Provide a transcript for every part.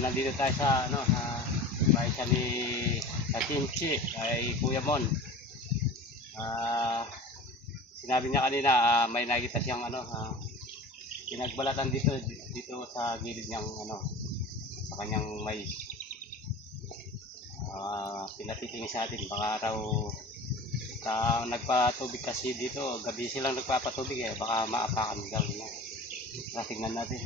Nandito tayo sa bahay siya ni Katinchi ay Kuya Mon. Sinabi niya kanina may nakita siyang pinagbalatan dito sa gilid niyang sa kanyang mais. Pinatitingin sa atin baka raw nagpatubig kasi dito, gabi silang nagpapatubig baka maapakan daw niya. Tingnan natin.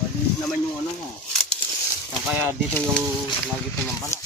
Maliit naman yung kaya dito yung nagito ng balat.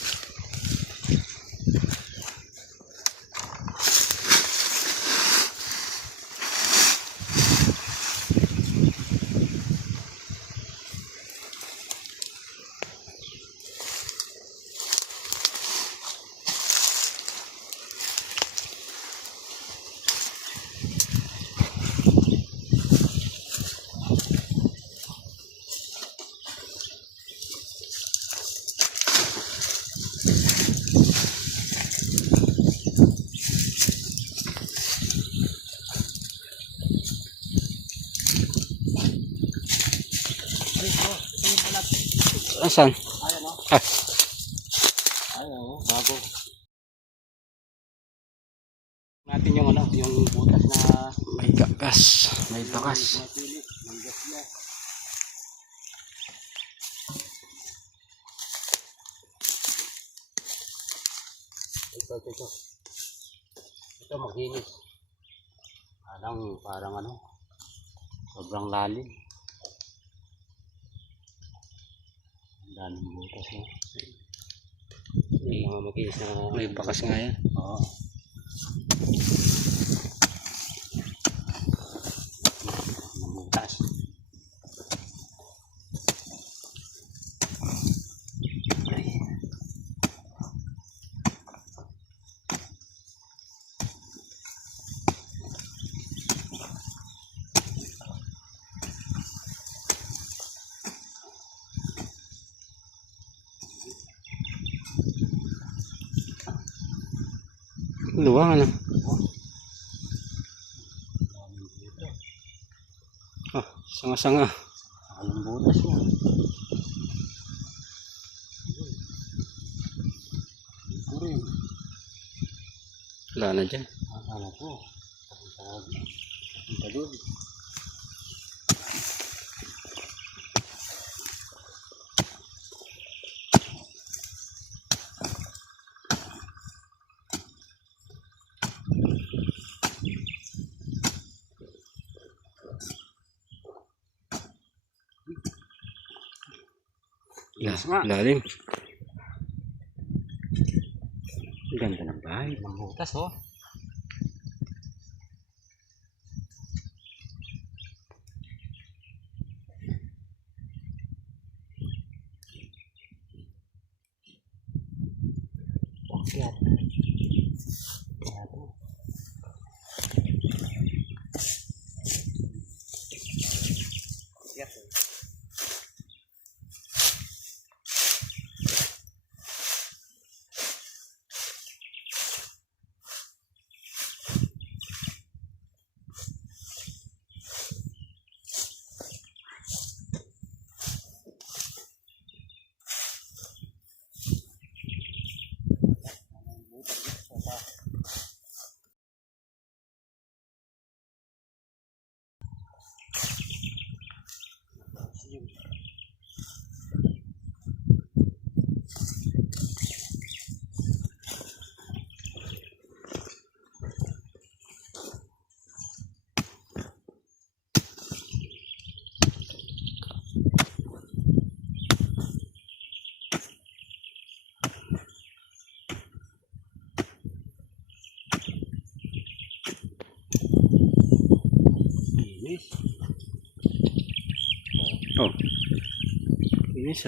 Asan? Ayan bago. Natin yung butas na may gagas, may bakas. Ito maglinis. Parang sobrang lalim. Daming butas may bakas nga yan. Oo. Butas. Luwang sanga-sanga. Anong butas mo? Wala na dyan. Wala po. Lalim. Ganda ng bahay. Ng butas Yan. Inis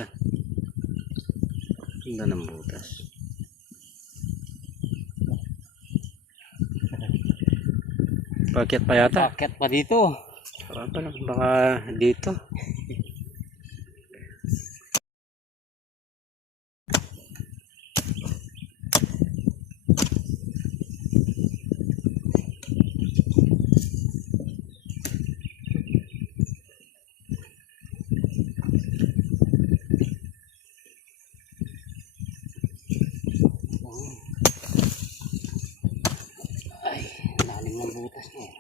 Ganda ng butas. Paket pa yata. Paket pa dito. Baka dito. butas niya.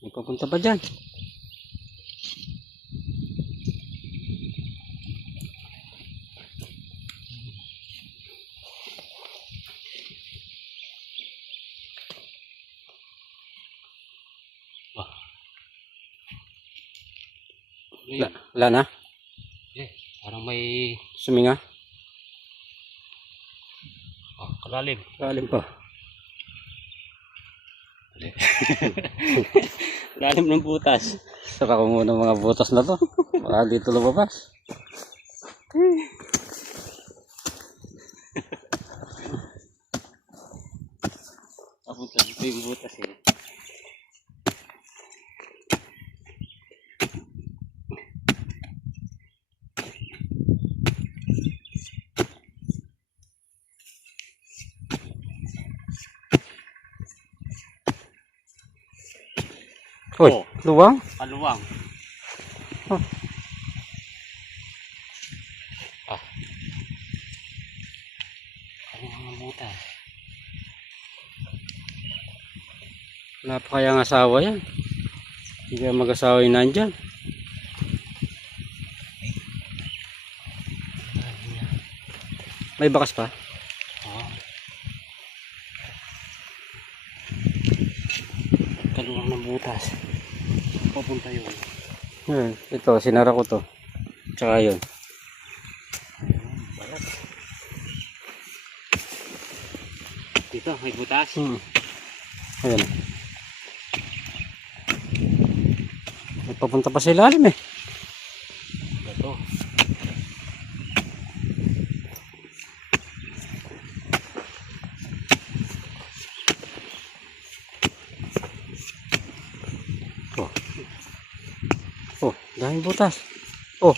May papunta ba dyan? Wala na? Parang may Suminga? kalalim. Lalim pa. Lalim ng butas. Saka ko muna mga butas na to. Baka dito lumabas. Papunta dito yung butas eh. Hoy, Oh. luwang? Kaluwang. Oh. Kaluwang ng butas. Wala pa kayang asawa yan. Hindi kaya mag-asawa yung nandyan. May bakas pa? Oo. Kaluwang ng butas. Papunta yun. Ito, sinara ko to. Tsaka yun. Barat. Dito, may butas. Ayan. May papunta pa sa ilalim eh. Ito. Oh, daming butas. Oh.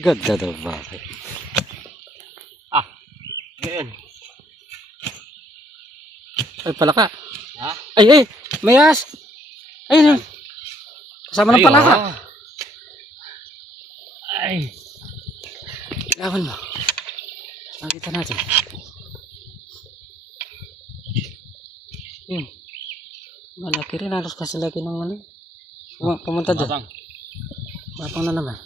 Ganda daw bakit? Ngayon. Ay, palaka. Ha? Ay, may as. Ayun. Kasama ng palaka. Oh. Ay. Lawan mo. Nakita natin. Yun. Malaki rin. Halos kasi laki ng ano. Pumunta doon. Babang. Mapang na naman.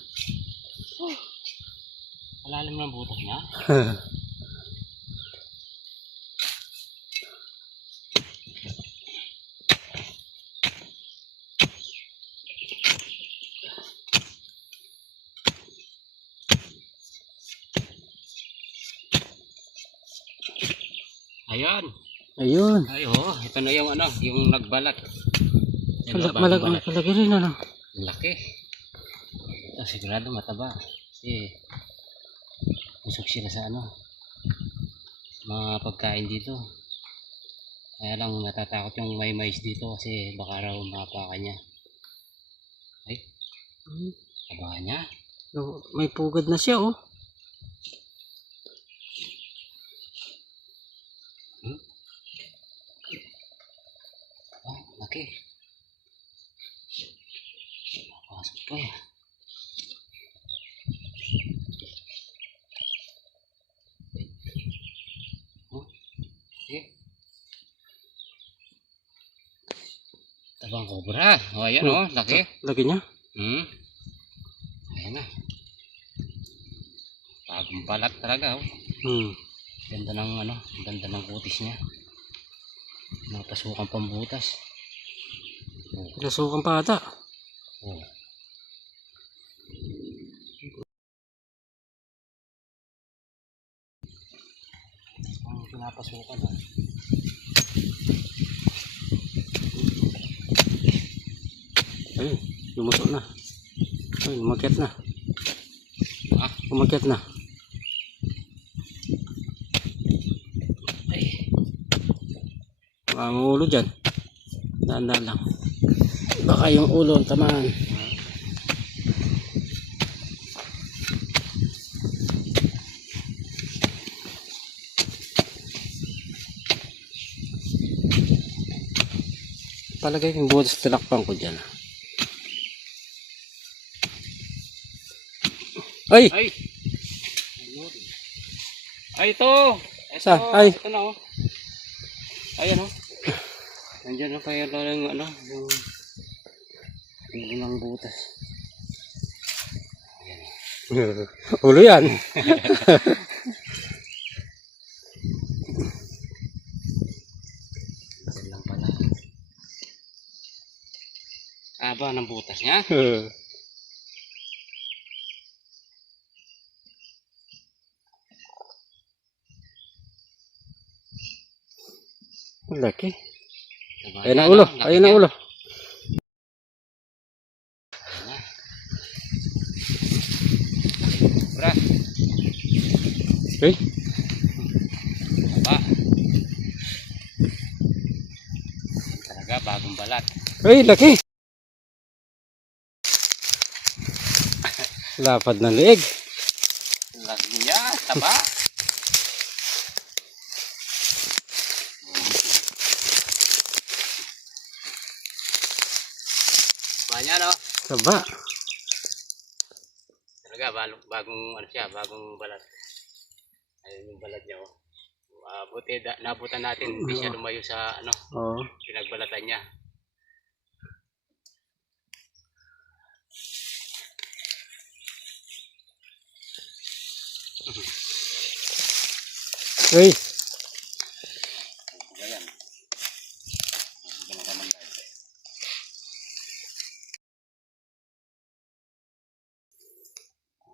Malalim ng butas niya. Ayan. Ayun. Ay, oh, ito na yung ano, yung nagbalat. Malaki rin ano. Ang laki. Ito, sigurado mataba. Kasi, usok sila sa ano, mga pagkain dito. Kaya lang natatakot yung may mais dito kasi baka raw mapakan niya. Ay, tabahan niya. May pugad na siya oh. Laki. Pasok pa eh. Tabang cobra. O, ayan o, laki. Laki niya? Ayan na. Bagong balat talaga o. Ganda ng ano, ganda ng kutis niya. Napasukan pambutas. Nasukan pa ata. Oh. Ang pinapasukan ha. Ayun, lumusok na. Ayun, lumakit na. Ah, Umakyat na. Ay, Mamulo dyan. Daan-daan lang. Baka yung ulo ang tamaan. Palagay yung butas tinakpan ko dyan. Ay! ay. Ayun. Ay, ito. Ito, Sa? Ay. ito na, oh. Ayan, oh. Nandiyan na kaya lang ano, yung limang butas. Ulo yan. Diyan lang pala. Aba ng butas niya. Laki. Diba? Ayun ang ulo. Laki Ayun ang niya. ulo. Bra. Okay. Aba. Talaga, bagong balat. Ay, laki. Lapad ng leeg. Laki niya, taba. Banyak no? Taba. Talaga, bagong ano siya, bagong balat. Ayun yung balat niya, oh. Buti nabutan natin, hindi siya lumayo sa ano, Oo. pinagbalatan niya. Ay. Ayan. Ganun naman tayo.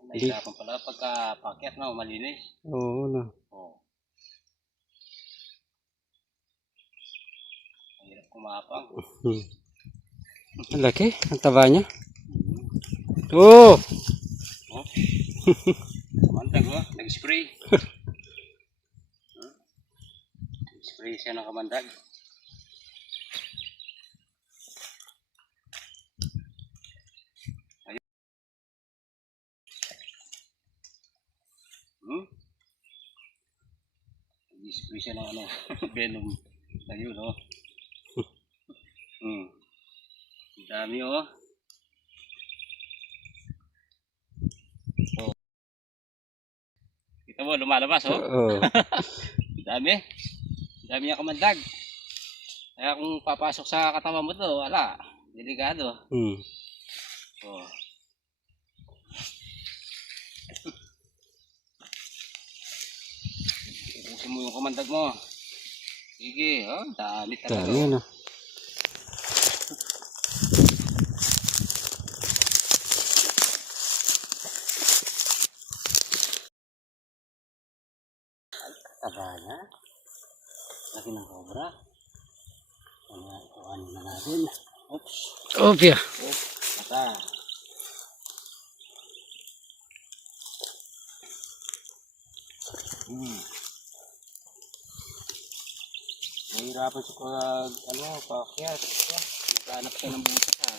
Nahirapan pala pagka pakyat na, malinis. Oo na. Oh. Mahirap kumapang. Ang laki. Ang taba niya. Oo. Oh. Kamandag, oh. Nag-spray. Nag-spray siya ng kamandag. Ayun. Nag-spray siya ng ano, venom. Ayun, oh. Ang dami, oh. Oh. Kita mo, lumalabas, oh. Oo. Ang dami. Ang dami niya kamandag. Kaya kung papasok sa katawan mo to, wala. Delikado. Hmm. Oh. Ubusin mo yung kamandag mo. Sige, oh. Dami talaga. Dami na. Taba na. Laki ng cobra. Kuhanin na natin. Oops. Opya. Oops. Mata. Nahihirapan siya pag, ano, paakyat. Naghanap siya ng butas, ha.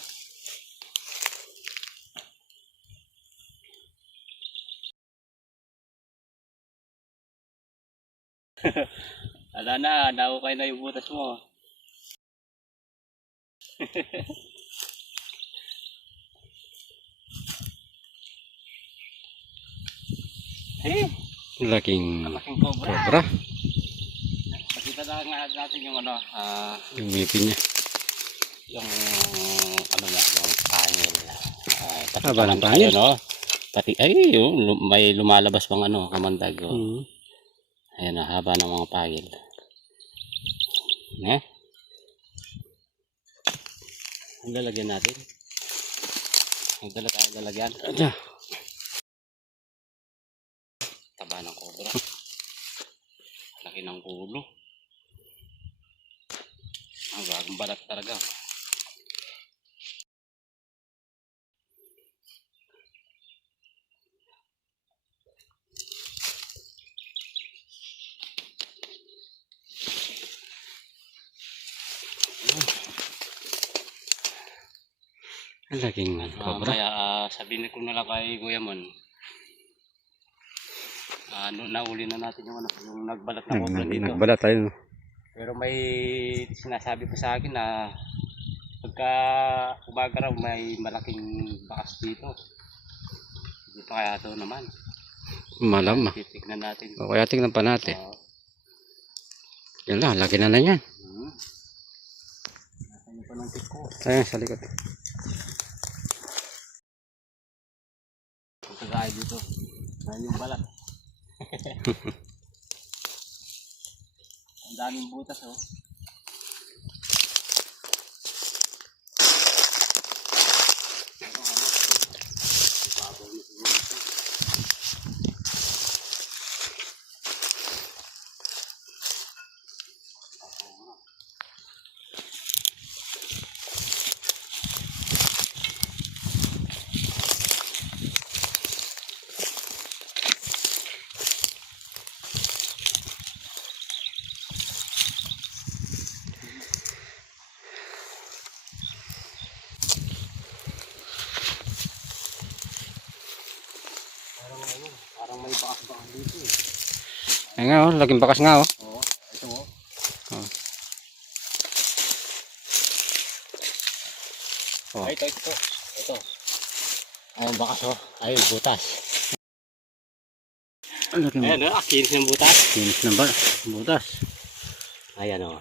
Wala na, naukay na yung butas mo. Eh, Laking malaking cobra. cobra. Makita na nga natin yung ano, Yung ngipin niya. yung ano nga, yung pangil. Pati Haba ng kamandag, pangil. no? Pati, ay, yung, may lumalabas pang ano, kamandag. Oh. Hmm. Ayan na, haba ng mga pangil. Eh? Ang lalagyan natin. Magdala tayo lalagyan. Ayan. Taba ng cobra. Laki ng ulo. Ang bagong balat talaga. Ang laking cobra. Kaya sabihin ko na lang kay Kuya Mon. Nauli na natin yung yung nagbalat na cobra dito. Nagbalat tayo. Pero may sinasabi pa sa akin na pagka umaga raw may malaking bakas dito. Hindi pa kaya ito naman. Malam. Titignan natin. O kaya tingnan pa natin. Yan lang, laki na yan. Nasaan yung panangkit ko? Ayun, sa likod. Ang kagaya dito. Ayun yung balat. Ang daming butas oh. Parang may bakas-bakas dito eh. Ayun nga oh, laking bakas nga oh. Oo, ito oh. Oh. Oh. Ito. Ito. Ayun bakas oh. Ayun butas. Ang laking Ayan oh, kinis ng butas. kinis ng butas. Ayan oh.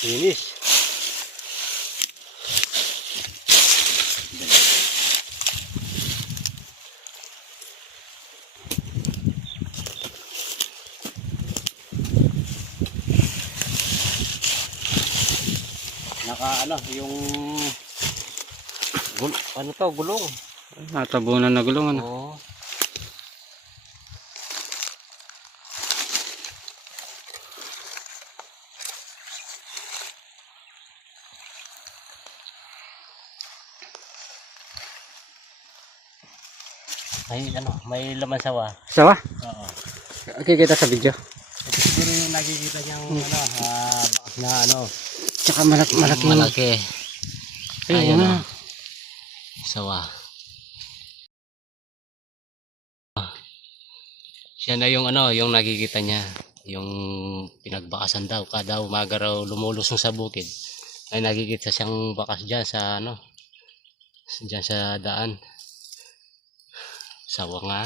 Kinis. Yung ano to, gulong. Natabunan na gulong ano. Oo. May laman sawa. Sawa? Oo. Okay, kita sa video. Ito siguro yung nakikita niyang bakas na Tsaka malaki. malaki. Ayun na. Sawa. Siya na yung yung nakikita niya, yung pinagbakasan daw kada umaga raw lumulusong sa bukid. Ay nakikita siyang bakas diyan sa diyan sa daan. Sawa nga.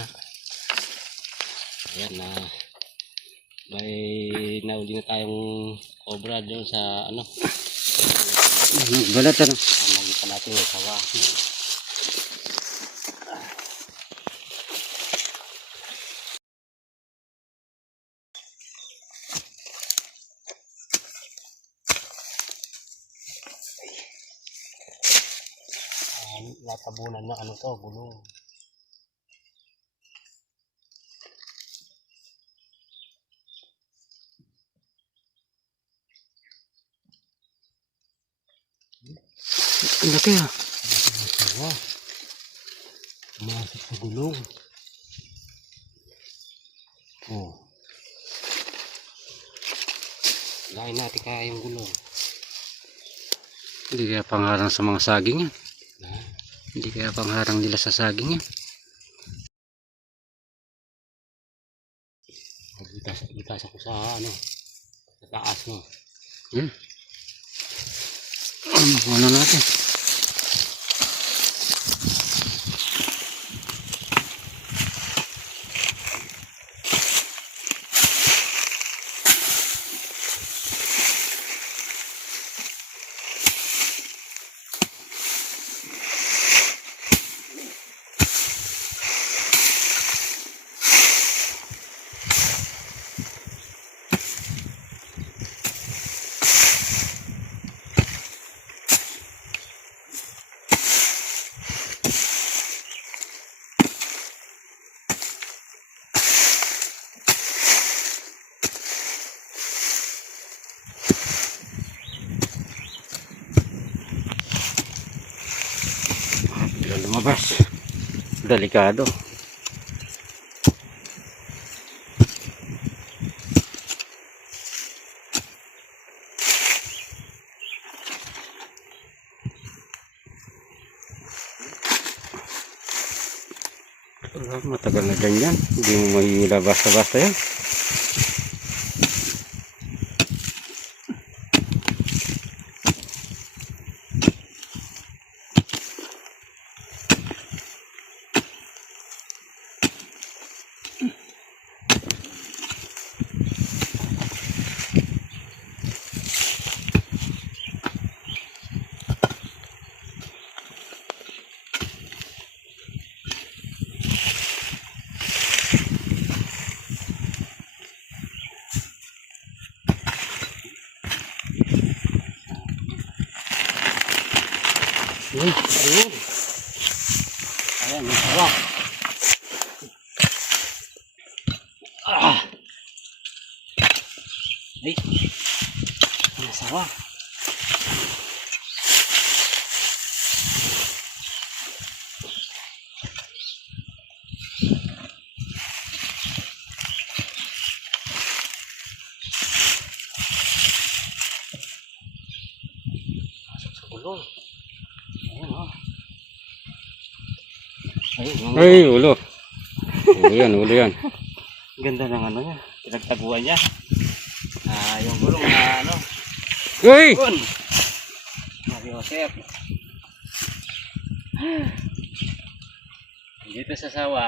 Ayan na. May nauli na tayong cobra doon sa Balat ano. nakita natin yung sawa. Natabunan na to, gulong. Ang laki ah. Sawa. Masuk sa gulong. Oh. Lain natin kaya yung gulong. Hindi kaya pangharang sa mga saging yan. Ha? Hindi kaya pangharang nila sa saging yan. Likas ako sa sa taas no. Yan. Ano natin? Lumabas. Delikado. Matagal na ganyan. Hindi mo mahihila basta-basta yan. Ayun. Ayan, may sawa. Ay, may sawa. Masuk sa gulong. Ayan, oh. Ayun, yung Ay, ulo. Ulo yan. ganda ng ano niya. Pinagtaguan niya. Yung gulong na ano. Uy! Yun. Mario Josep. Dito sa sawa,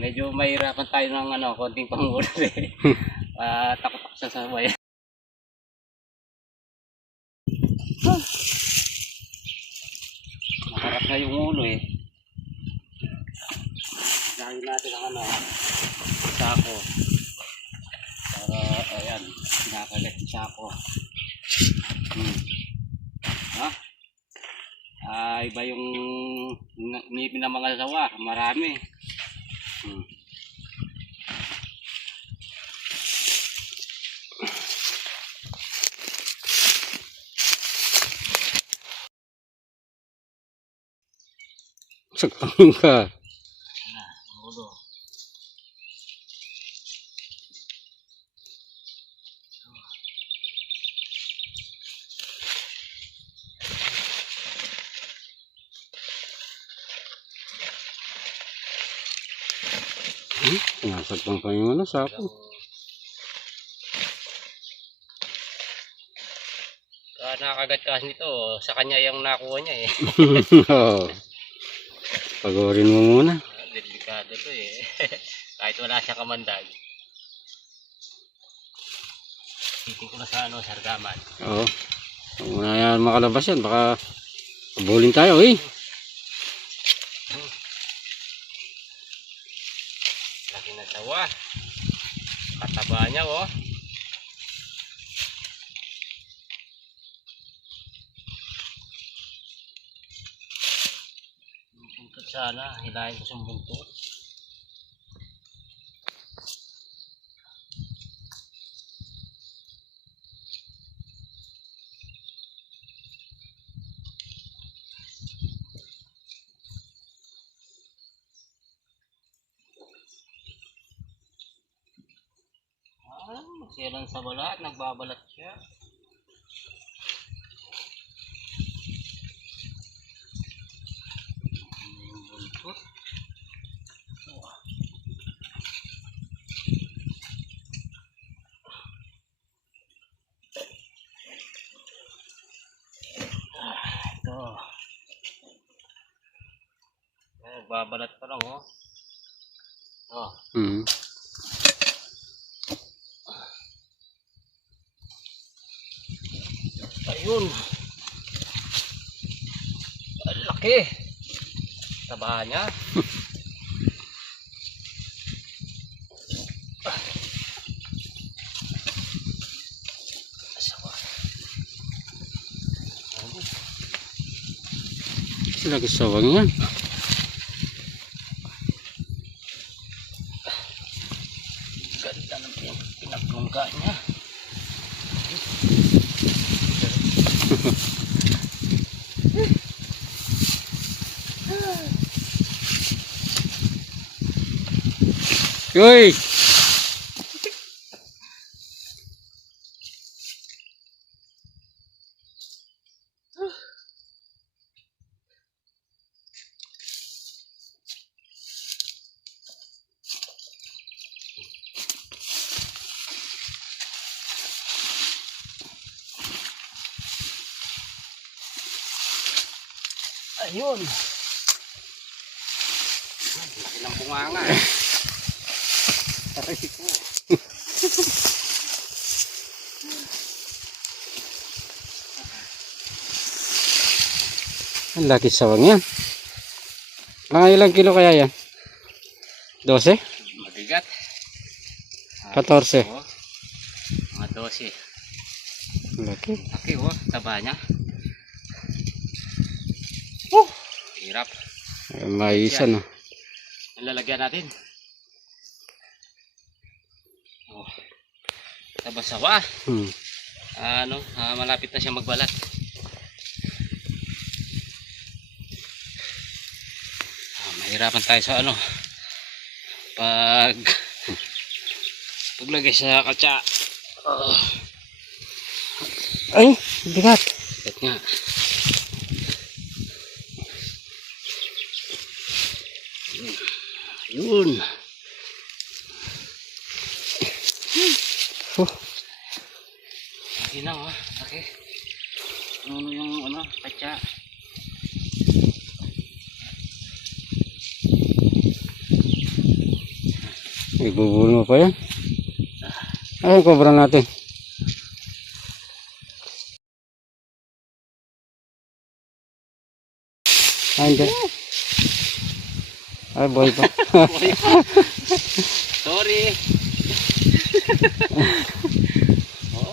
medyo mahirapan tayo ng konting pangulo eh. Takot ako sa sawa yan. Nakarap na yung ulo eh. Lagyan natin ang sako. Para, ayan, pinakagat yung sako. Iba yung ngipin ng mga sawa, marami. Sakpangin ka. Ulo. Sinasagpang pa yung sapo. Nakagat kasi nito, sa kanya yung nakuha niya eh. Oo. Pagorin mo muna. Delikado to eh. Kahit wala siya kamandag. Titing ko na sa sargaman. Oo. Kung muna yan makalabas yan, baka pabulin tayo eh. Laki na sawa. Kataba niya oh. Buntot sana, hilahin ko sa buntot. Siya lang sa balat, nagbabalat siya. Buntot. Ito. Nagbabalat pa lang oh. Oh. Ayun. Ang laki. Taba niya. Lagi sawang yan. Ganda ng pinaglungga niya. Uy! Ayun. Laki ng bunganga. Aray ko. Ang laki sawang yan. Mga ilang kilo kaya yan? 12? Mabigat. 14. Oh, mga 12. Ang laki. Laki oh, taba niya. Hirap. Maisa no. Ang lalagyan natin. Oh. Taba-sawa. Malapit na siya magbalat. Mahirapan tayo sa paglagay sa katsa. Ay, bigat. Bigat nga. Yun. Laki na oh. Laki. Ano yung katsa. Ibubulo pa yan. Ay, kobra natin. Ay, hindi. Ay, boy pa. Sorry.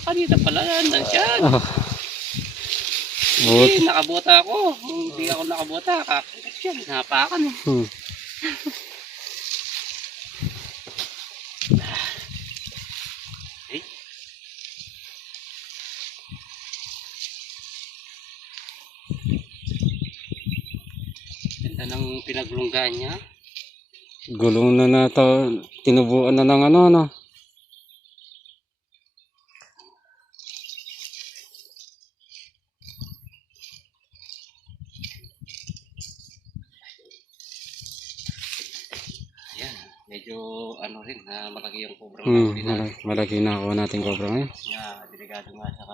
Kanina pala nandiyan. Nakabota ako. Hindi ako nakabota. Kakagat yan. Napakan eh. Ganda ng pinaglunggan niya. Gulong na to. Tinubuan na ng ano. Ayan. Medyo rin. Malaki yung cobra. Malaki na ako natin cobra ngayon. Delikado nga sa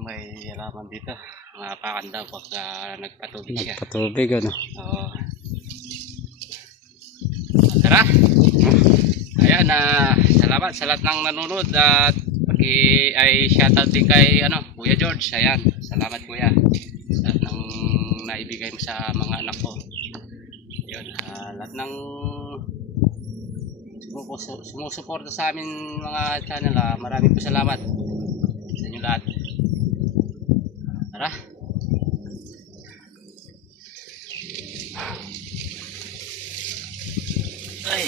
may alaman dito. Mapakan daw pagka nagpatubig siya. Nagpatubig ano. Oo. Tara. Ayan, salamat sa lahat ng nanonood at ay shoutout din kay Kuya George. Ayan, salamat kuya. Sa lahat ng naibigay mo sa mga anak ko. Yun, lahat ng sumusuporta sa amin mga channel, maraming po salamat sa inyo lahat. Tara. Ay.